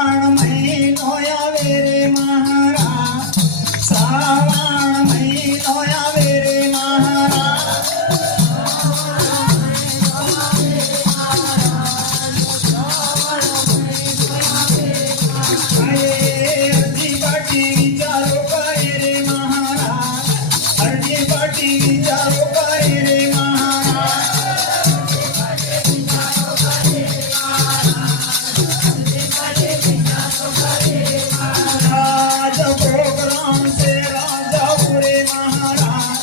श्रावण महिनो यावे रे महाराज, श्रावण महिनो यावे रे महाराज. अर्धी पाटी विचारो काय रे महाराज, अर्धी पाटी विचारो काय रे महाराज. राजा प्रोग्राम से राजा बुरे महाराज,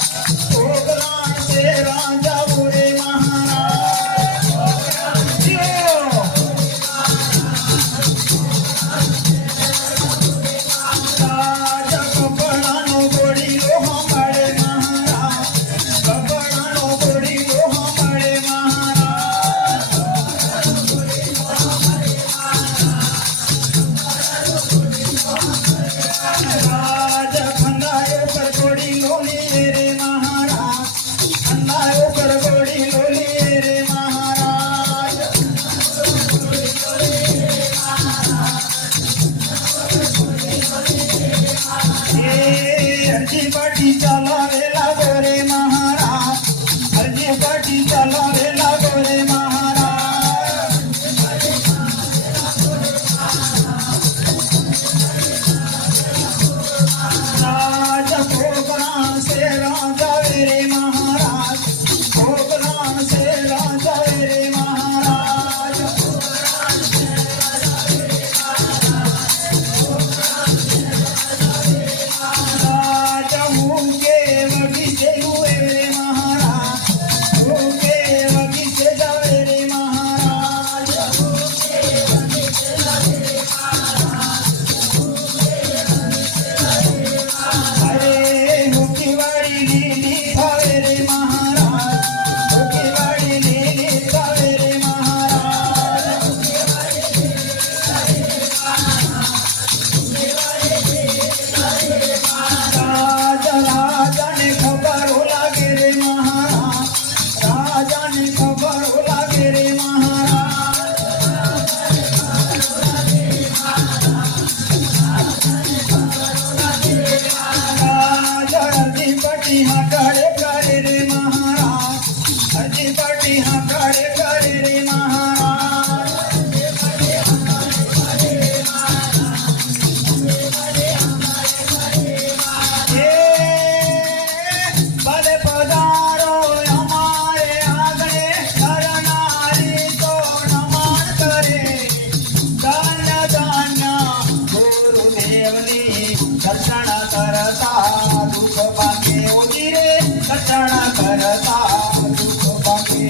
प्रोग्राम से राजा बुरे महाराज. राजा कपडानो गोडीलो हंबाळे महाराज, कपडानो गोडीलो हंबाळे महाराज. राजा खंडायो पर गोडी लोली रे महाराज, खंडायो पर गोडी लोली रे महाराज. अर्जी पाटी चालावे लागो रे महाराज, अर्जी पाटी चालावे लागो रे महाराज. राजा प्रोग्राम से राजा रे महाराज, प्रोग्राम से राजा रे महाराज. राजा मुके बगीचे हुए रे महाराज, मुके बगीचे जावे रे महाराज. अरे हुकीवाडी लिहिली थावे रे महाराज, हुकीवाडी लिहिली थावे रे महाराज. राजा राजाने खबर हो लागे रे महाराज, राजाने खबर हो लागे रे महाराज. राजा अर्धी पाटी हाकाळे करे रे महाराज, अर्धी पाटी हाकाळे करे रे महाराज. भले पधारो हमारे आंगणे, करणारी तो नमन करे. धान्य धान्य गुरुदेवनी दर्शन करता दुःख पाके होती रे, दर्शन करता दुःख पाके.